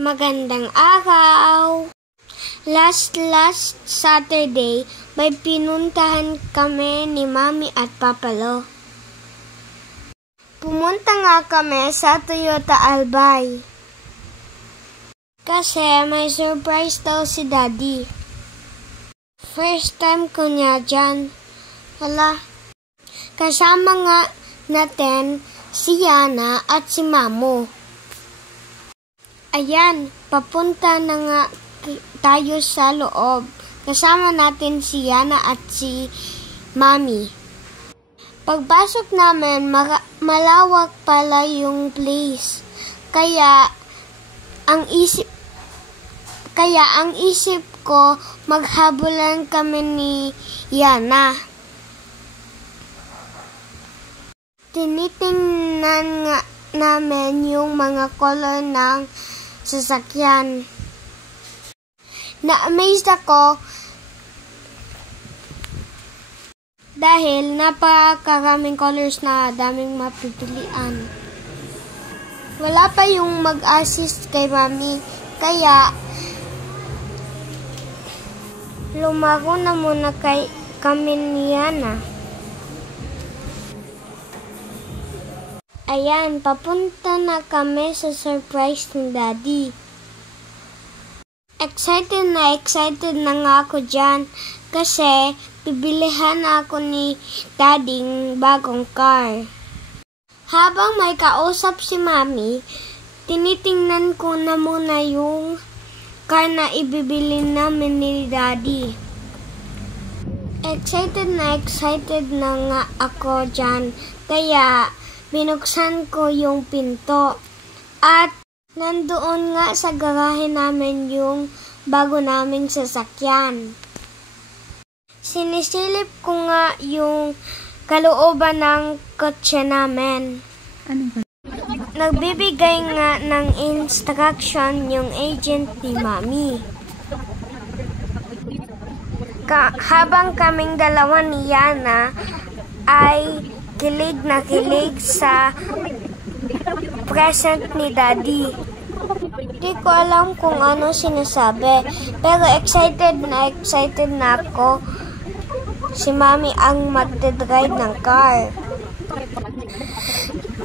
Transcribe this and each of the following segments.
Magandang araw! Last Saturday, may pinuntahan kami ni Mami at Papa Lo. Pumunta nga kami sa Toyota Albay. Kasi may surprise daw si Daddy. First time ko niya dyan. Kasama nga natin si Yana at si Mamo. Ayan, papunta na nga tayo sa loob. Kasama natin si Yana at si Mami. Pagpasok namin, malawak pala yung place. Kaya ang isip ko, maghabulan kami ni Yana. Tinitingnan nga namin yung mga color ng sasakyan. Na-amazed ako dahil napakaraming colors na daming mapipilian. Wala pa yung mag-assist kay Mami, kaya lumaro na muna kami ni Yana. Ayan, papunta na kami sa surprise ni Daddy. Excited na nga ako dyan kasi bibilihan ako ni Daddy ng bagong car. Habang may kausap si Mami, tinitingnan ko na muna yung car na ibibili namin ni Daddy. Excited na nga ako dyan, kaya binuksan ko yung pinto at nandoon nga sa garahe namin yung bago naming sasakyan. Sinisilip ko nga yung kalooban ng kotse namin. Nagbibigay nga ng instruction yung agent ni Mami. Habang kaming dalawa ni Yana ay kilig na kilig sa present ni Daddy. Di ko alam kung ano sinasabi, pero excited na ako. Si Mami ang magdadrive ng car.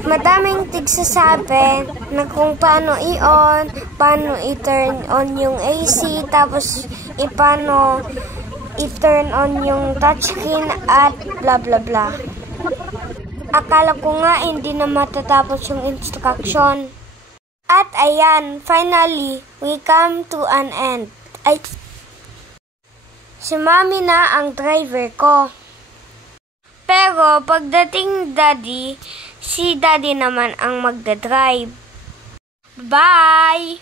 Madaming tigsasabi na kung paano i-on, paano i-turn on yung AC, tapos paano i-turn on yung touchscreen at bla bla bla. Akala ko nga hindi na matatapos yung instruction. At ayan, finally, we come to an end. Si Mami na ang driver ko. Pero pagdating Daddy, si Daddy naman ang magdadrive. Bye!